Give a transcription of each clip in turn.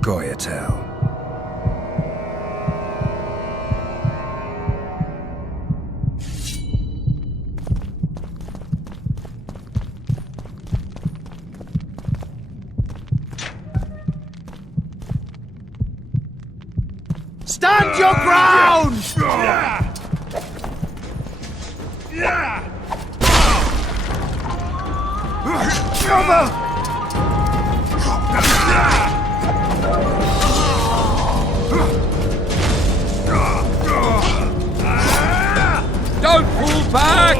Goyatel. Stand your ground! Cover! Don't pull back!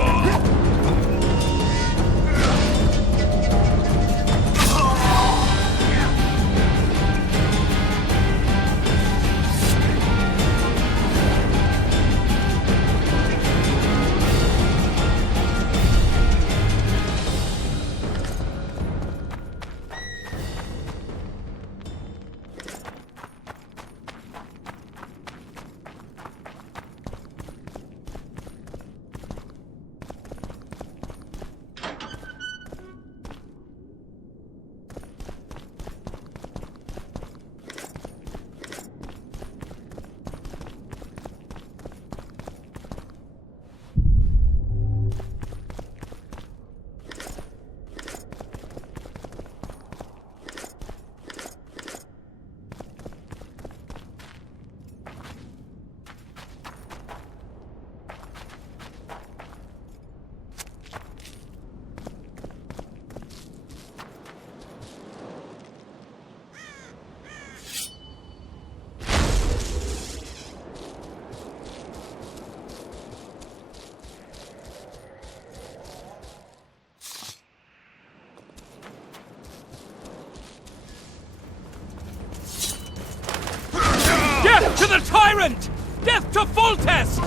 Death to the tyrant! Death to Foltest!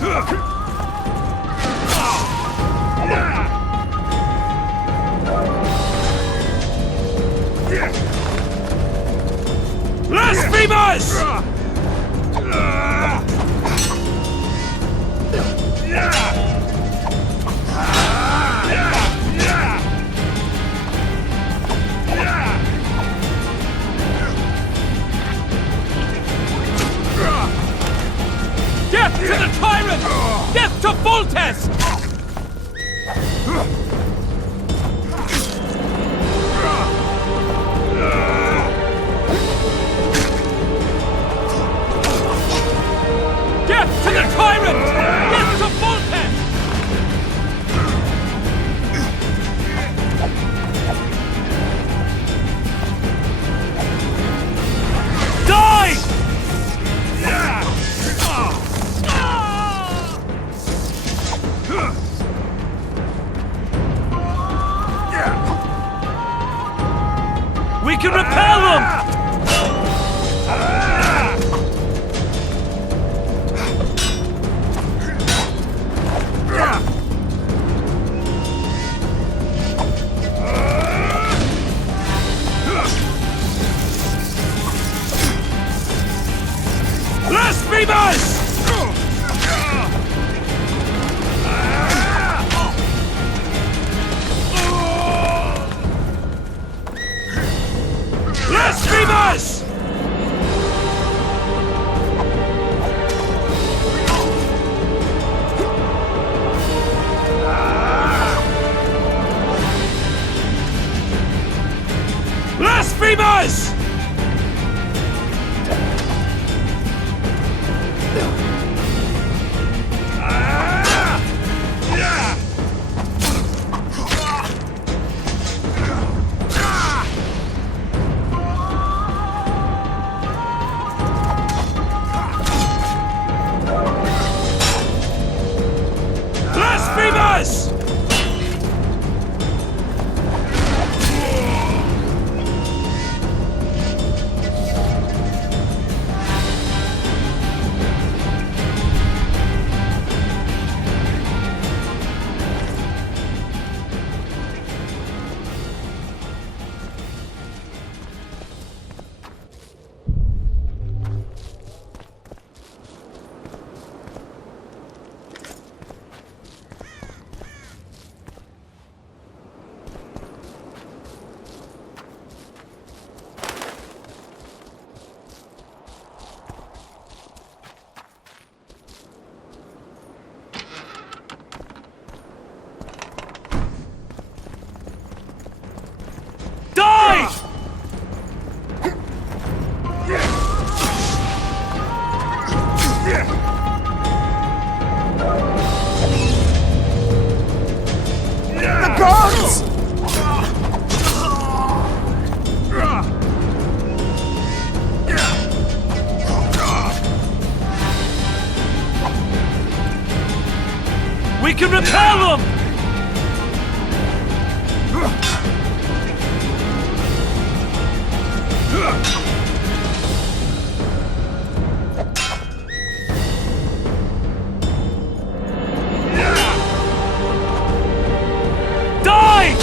Blasphemers! Death to the tyrant! Death to Foltest! Death to the tyrant! Death to Foltest! Die! We can repel them! Blasphemers! Blasphemers! Blasphemers! Blasphemers! We can repel them! Die!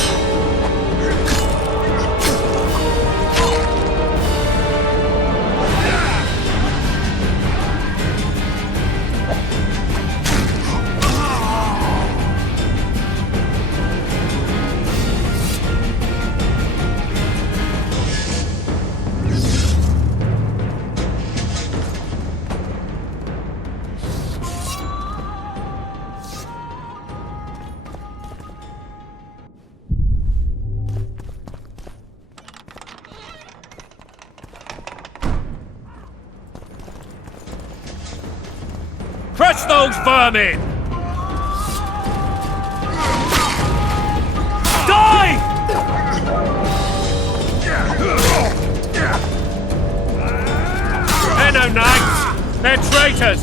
Crush those vermin! Die! They're no knights! They're traitors!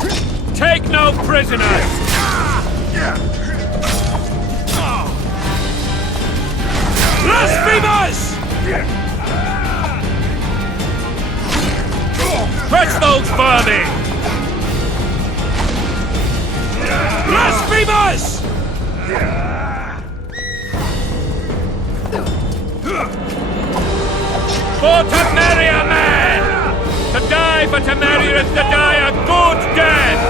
Take no prisoners! Blasphemers! Crush those vermin! Blasphemers! For Temeria, man! To die for Temeria is to die a good death!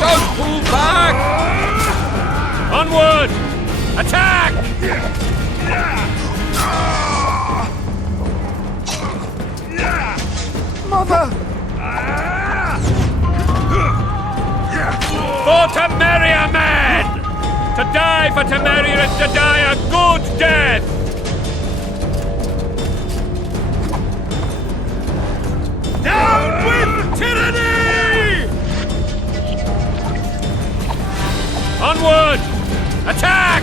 Don't pull back! Onward! Attack! Mother! For Temeria, man! To die for Temeria is to die a good death! Down with tyranny! Onward! Attack!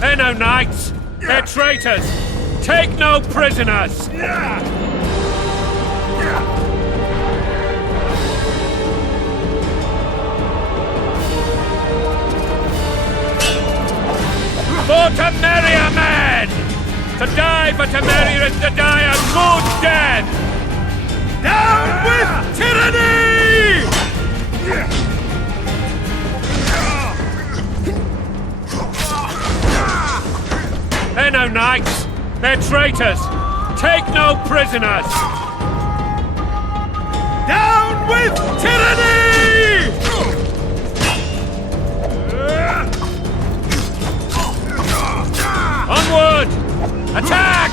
They're no knights! They're traitors! Take no prisoners! For Temeria, man! To die for Temeria is to die a good death! Down with tyranny! They're no knights! They're traitors! Take no prisoners! Down with tyranny! Onward! Attack!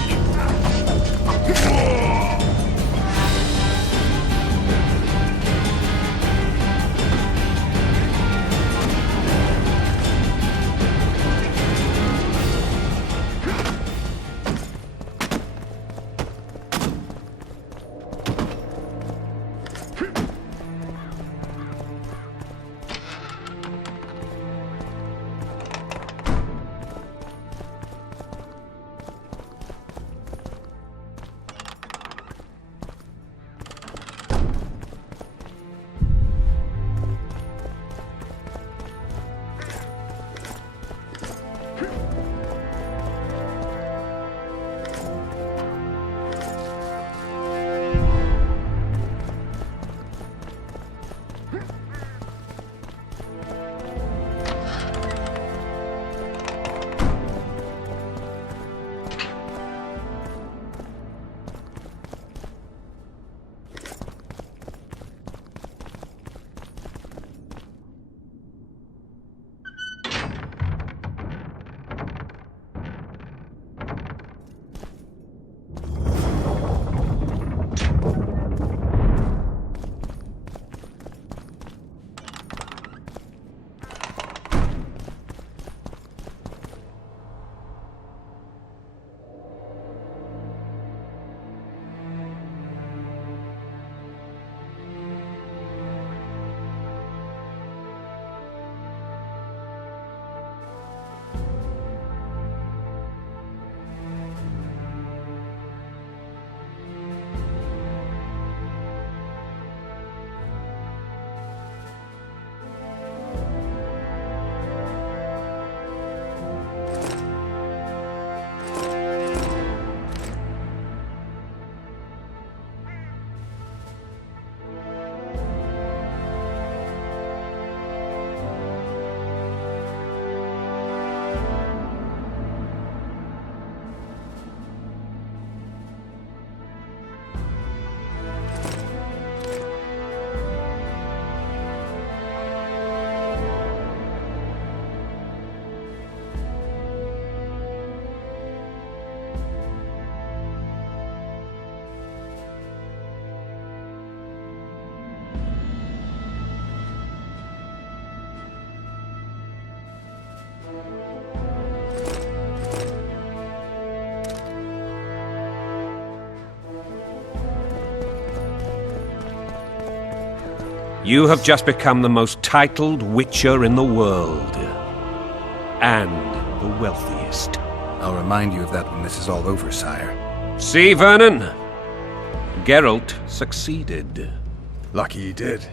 You have just become the most titled witcher in the world. And the wealthiest. I'll remind you of that when this is all over, sire. See, Vernon? Geralt succeeded. Lucky he did.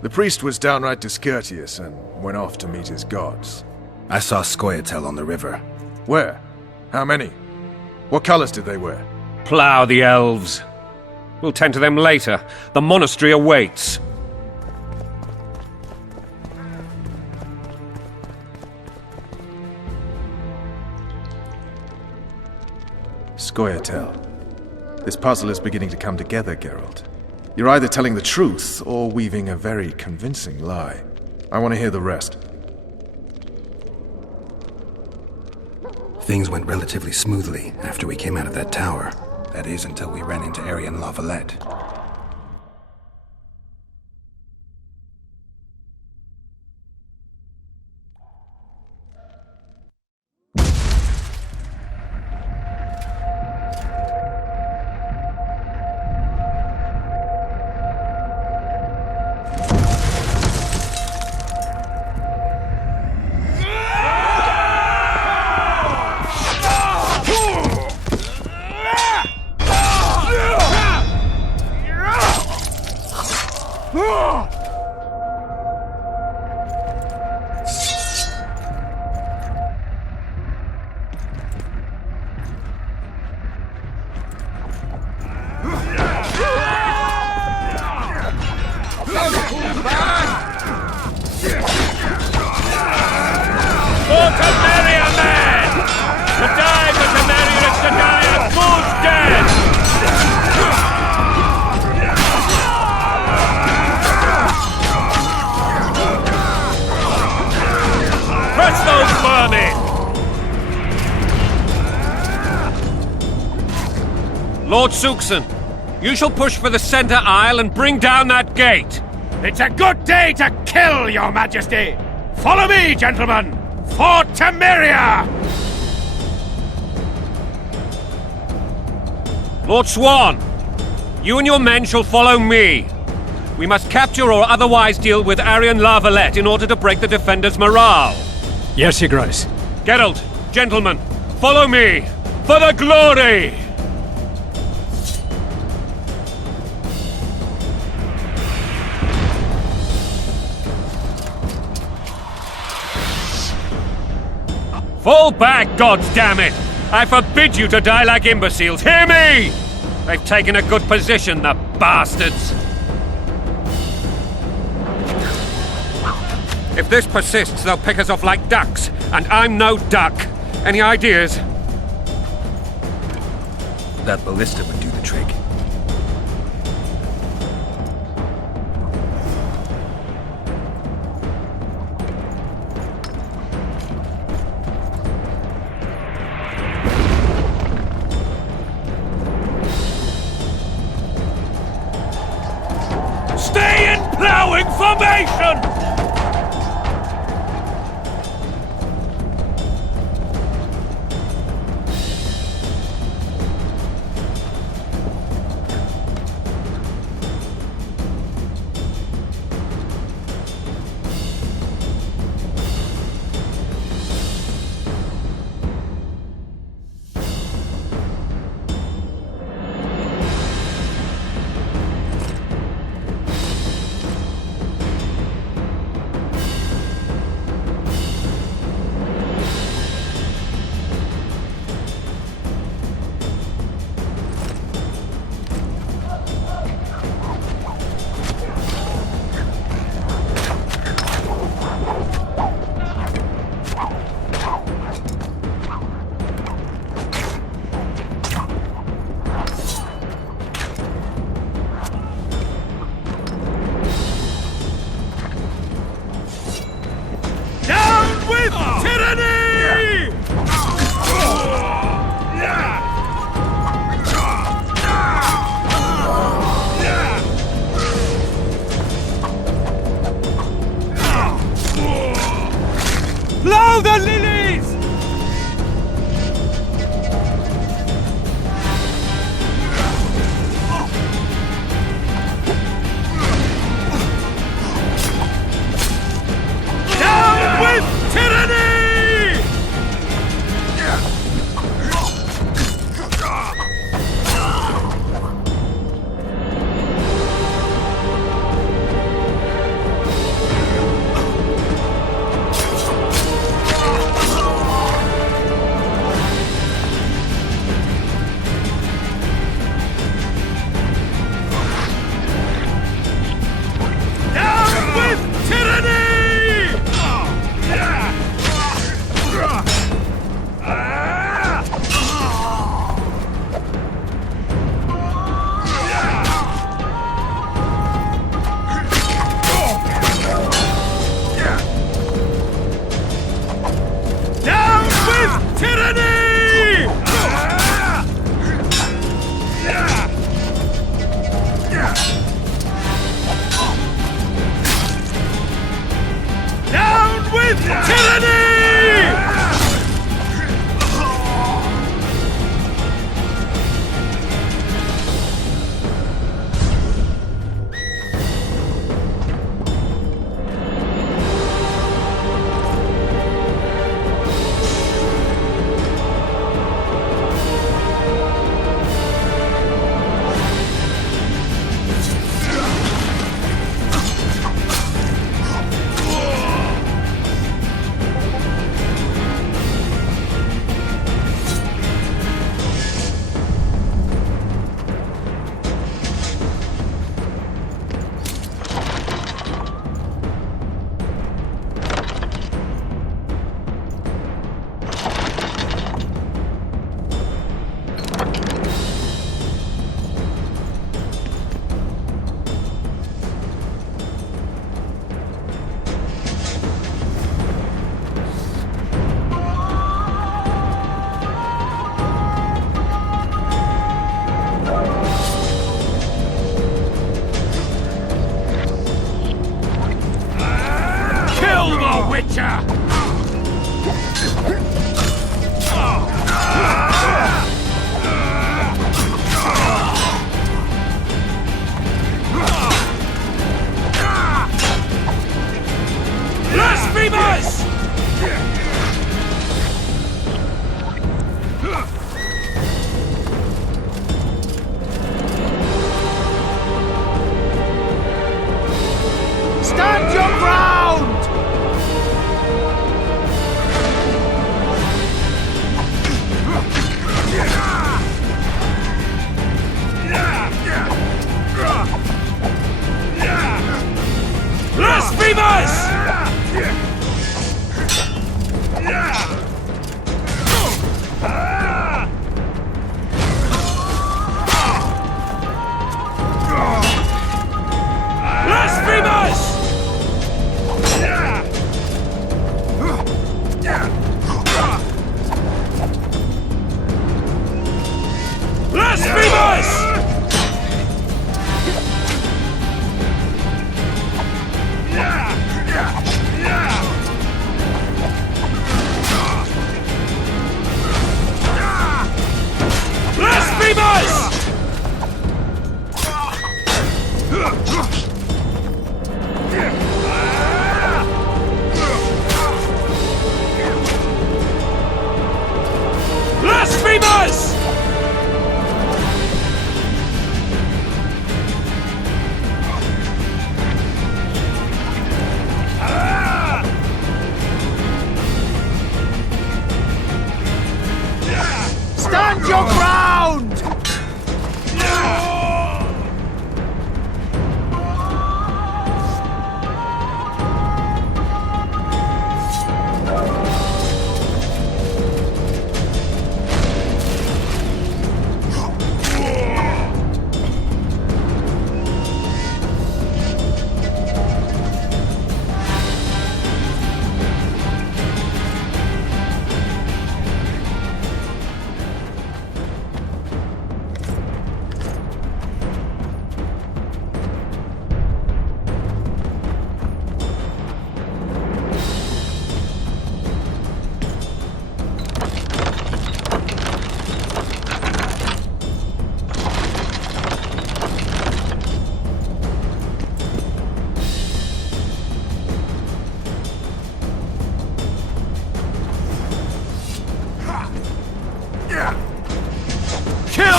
The priest was downright discourteous and went off to meet his gods. I saw Scoia'tael on the river. Where? How many? What colors did they wear? Plough the elves. We'll tend to them later. The monastery awaits. Scoia'tael. This puzzle is beginning to come together, Geralt. You're either telling the truth or weaving a very convincing lie. I want to hear the rest. Things went relatively smoothly after we came out of that tower. That is, until we ran into Arian La Valette. Lord Suxon, you shall push for the center aisle and bring down that gate. It's a good day to kill, Your Majesty! Follow me, gentlemen! For Temeria! Lord Swan, you and your men shall follow me. We must capture or otherwise deal with Arian La Valette in order to break the defenders' morale. Yes, Your Grace. Geralt, gentlemen, follow me! For the glory! Fall back, goddammit! I forbid you to die like imbeciles. Hear me! They've taken a good position, the bastards. If this persists, they'll pick us off like ducks, and I'm no duck. Any ideas? That ballista would do the trick. Stay in plowing formation!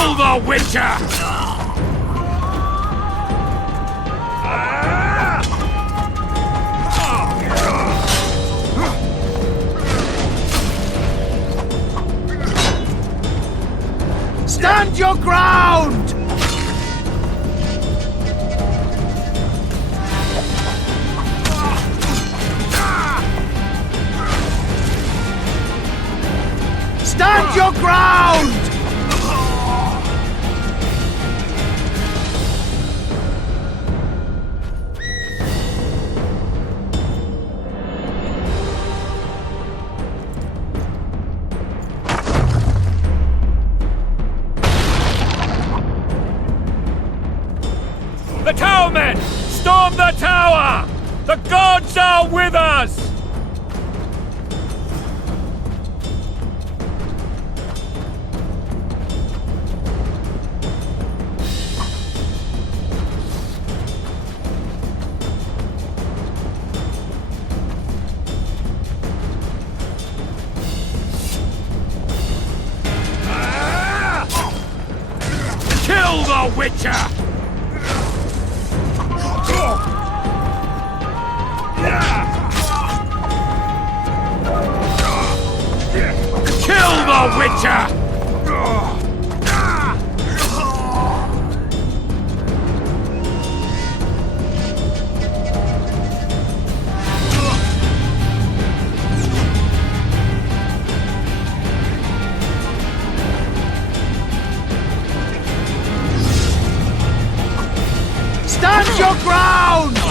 Kill the Witcher! Stand your ground! Stand your ground! The Towermen! Storm the tower! The gods are with us! Kill the Witcher! Kill the Witcher! Stand your ground!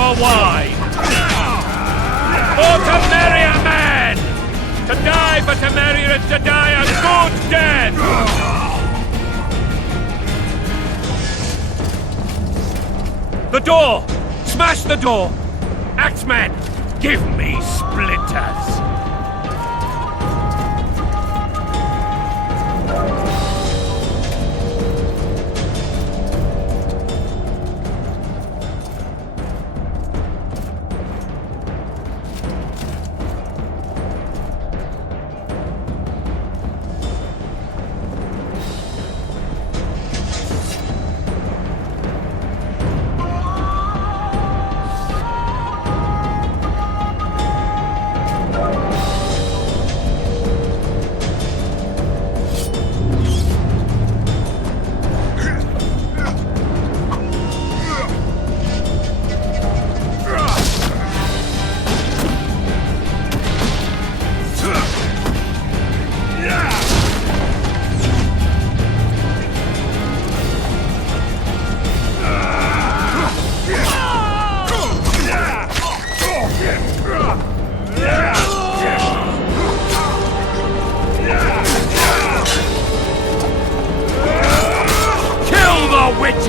for wine! For Temeria, man! To die for Temeria is to die a good death! The door! Smash the door! Axeman, give me splinters!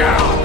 Witcher!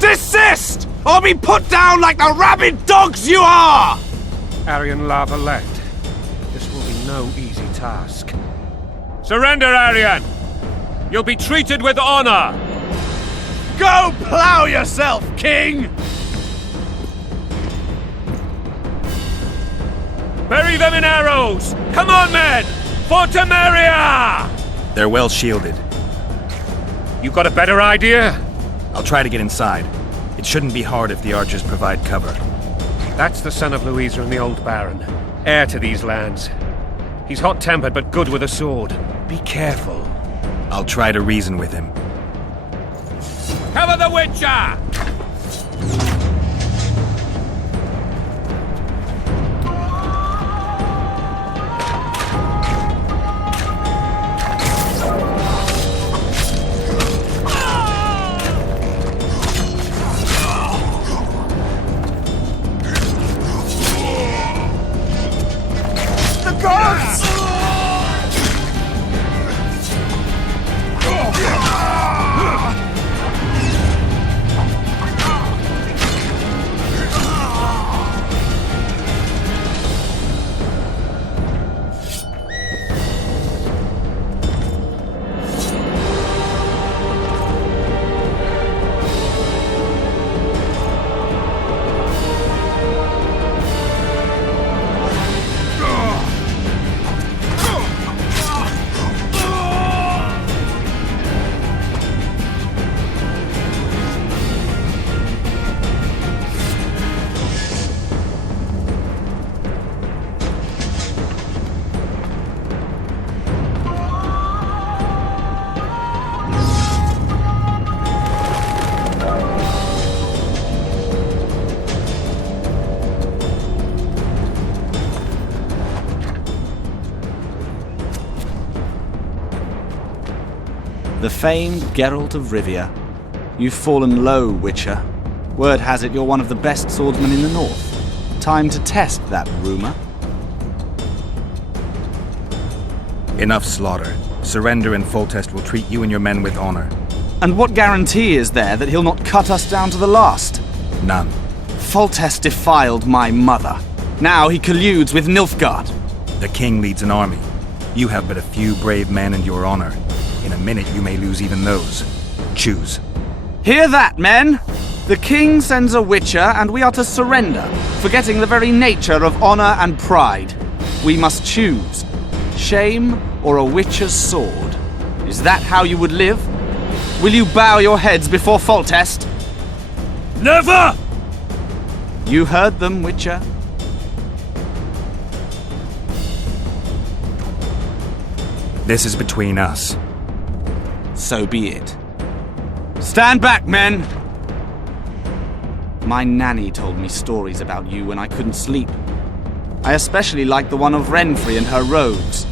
Desist! Or be put down like the rabid dogs you are! Aryan Lavalette, this will be no easy task. Surrender, Aryan! You'll be treated with honor! Go plough yourself, King! Bury them in arrows! Come on, men! For Temeria! They're well shielded. You got a better idea? I'll try to get inside. It shouldn't be hard if the archers provide cover. That's the son of Louisa and the old Baron, heir to these lands. He's hot-tempered but good with a sword. Be careful. I'll try to reason with him. Cover the Witcher! The famed Geralt of Rivia. You've fallen low, Witcher. Word has it you're one of the best swordsmen in the north. Time to test that rumor. Enough slaughter. Surrender and Foltest will treat you and your men with honor. And what guarantee is there that he'll not cut us down to the last? None. Foltest defiled my mother. Now he colludes with Nilfgaard. The king leads an army. You have but a few brave men and your honor. In a minute you may lose even those. Choose. Hear that, men? The king sends a Witcher, and we are to surrender, forgetting the very nature of honor and pride. We must choose. Shame or a Witcher's sword. Is that how you would live? Will you bow your heads before Foltest? Never! You heard them, Witcher. This is between us. So be it. Stand back, men! My nanny told me stories about you when I couldn't sleep. I especially liked the one of Renfri and her rogues.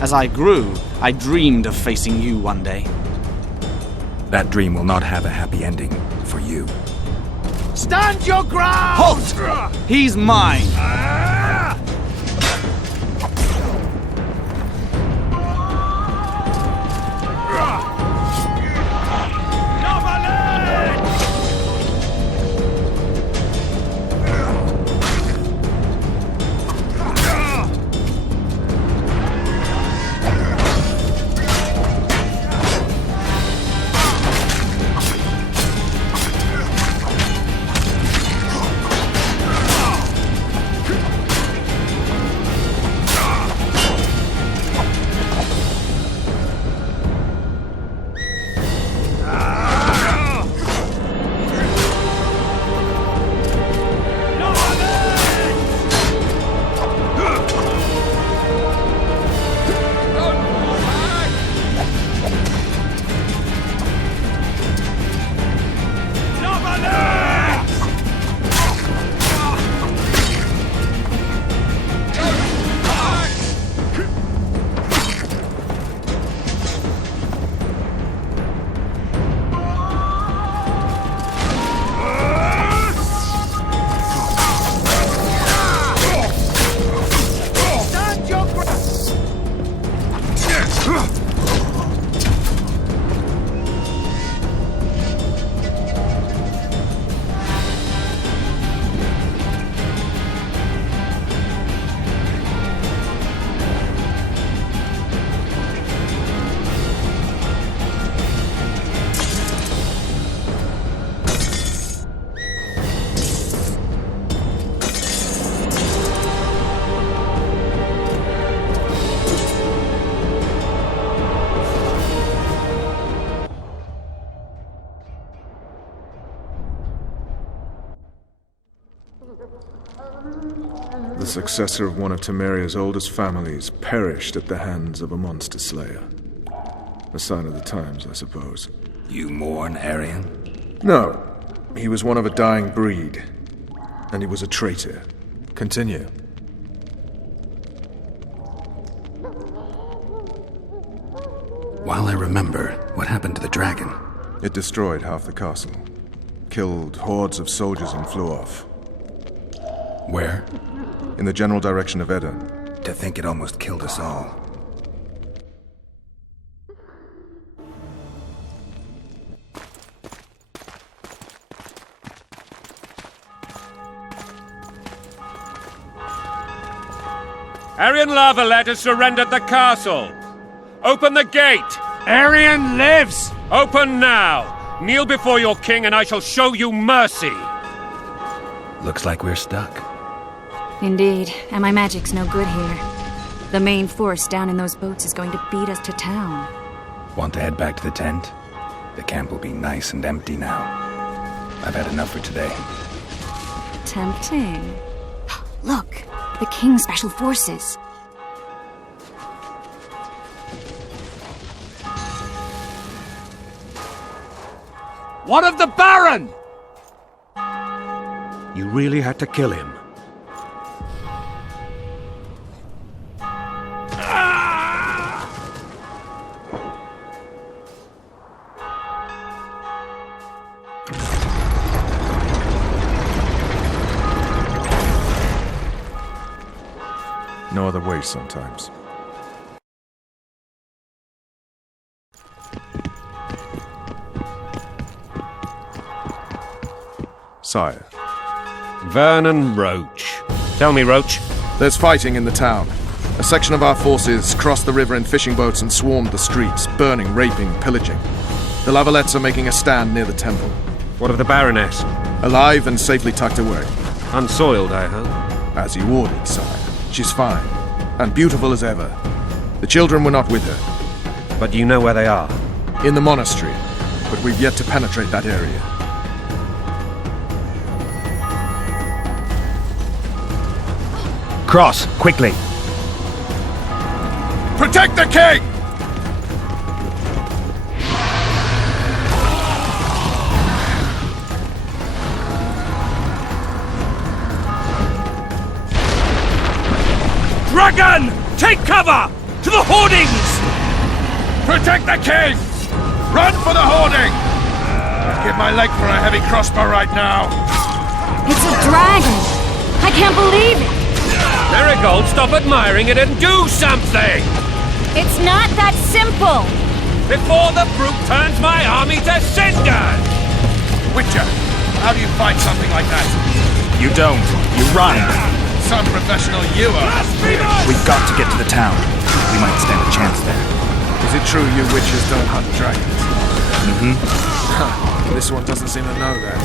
As I grew, I dreamed of facing you one day. That dream will not have a happy ending for you. Stand your ground! Halt! He's mine! The successor of one of Temeria's oldest families perished at the hands of a monster slayer. A sign of the times, I suppose. You mourn Arian? No. He was one of a dying breed. And he was a traitor. Continue. While I remember, what happened to the dragon? It destroyed half the castle. Killed hordes of soldiers and flew off. Where? In the general direction of Edda. To think it almost killed us all. Arian Lavalette has surrendered the castle. Open the gate! Arian lives! Open now! Kneel before your king and I shall show you mercy! Looks like we're stuck. Indeed, and my magic's no good here. The main force down in those boats is going to beat us to town. Want to head back to the tent? The camp will be nice and empty now. I've had enough for today. Tempting. Look, the King's Special Forces. What of the Baron? You really had to kill him. No other way sometimes. Sire. Vernon Roach. Tell me, Roach. There's fighting in the town. A section of our forces crossed the river in fishing boats and swarmed the streets, burning, raping, pillaging. The Lavalettes are making a stand near the temple. What of the Baroness? Alive and safely tucked away. Unsoiled, I hope. As you ordered, sire. She's fine. And beautiful as ever. The children were not with her. But you know where they are? In the monastery. But we've yet to penetrate that area. Cross, quickly! Protect the king! Dragon! Take cover! To the hoardings! Protect the king! Run for the hoarding! I'd give my leg for a heavy crossbow right now. It's a dragon! I can't believe it! Marigold, stop admiring it and do something! It's not that simple! Before the brute turns my army to cinders! Witcher, how do you fight something like that? You don't. You run. Some professional you are. We've got to get to the town. We might stand a chance there. Is it true you witches don't hunt dragons? Mm-hmm. This one doesn't seem to know that.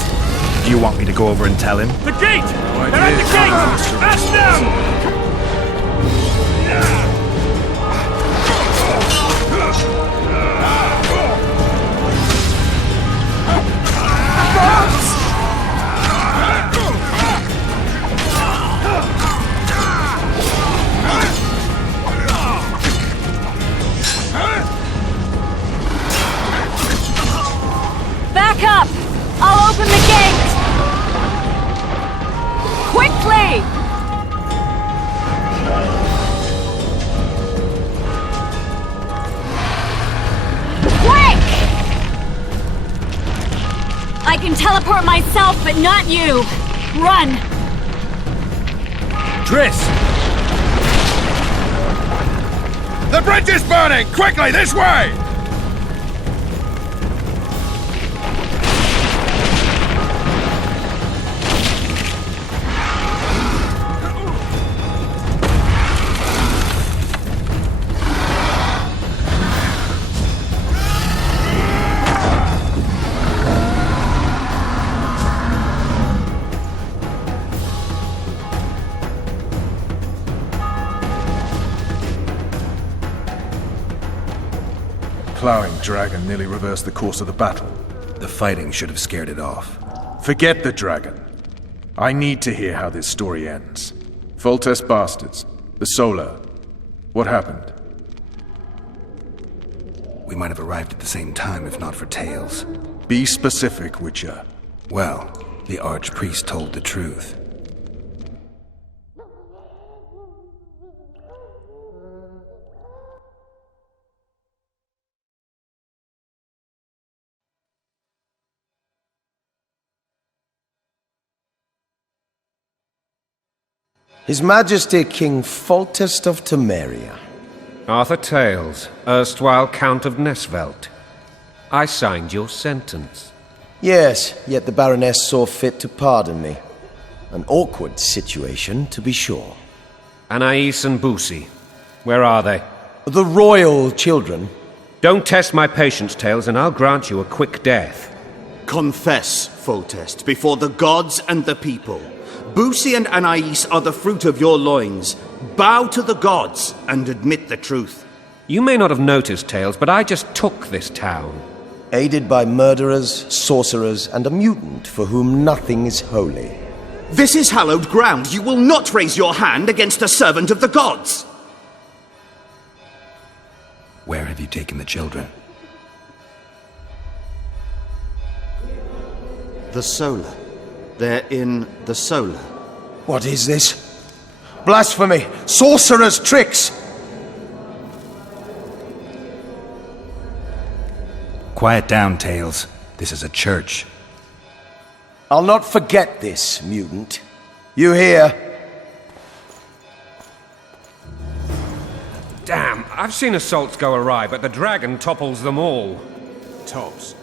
Do you want me to go over and tell him? The gate! No They're at idea. the gate! Ask them! Back up! I'll open the gate! Quickly! Quick! I can teleport myself, but not you. Run! Triss! The bridge is burning! Quickly, this way! Plowing dragon nearly reversed the course of the battle. The fighting should have scared it off. Forget the dragon. I need to hear how this story ends. Foltest bastards. The Solar. What happened? We might have arrived at the same time if not for Tails. Be specific, Witcher. Well, the Archpriest told the truth. His Majesty King Foltest of Temeria. Arthur Tails, erstwhile Count of Nesvelt. I signed your sentence. Yes, yet the Baroness saw fit to pardon me. An awkward situation, to be sure. Anais and Boussy, where are they? The royal children. Don't test my patience, Tails, and I'll grant you a quick death. Confess, Foltest, before the gods and the people. Boussy and Anais are the fruit of your loins. Bow to the gods and admit the truth. You may not have noticed, Tails, but I just took this town. Aided by murderers, sorcerers, and a mutant for whom nothing is holy. This is hallowed ground. You will not raise your hand against a servant of the gods. Where have you taken the children? The Solar. They're in the Solar. What is this? Blasphemy! Sorcerer's tricks! Quiet down, Tails. This is a church. I'll not forget this, mutant. You hear? Damn, I've seen assaults go awry, but the dragon topples them all. Tops.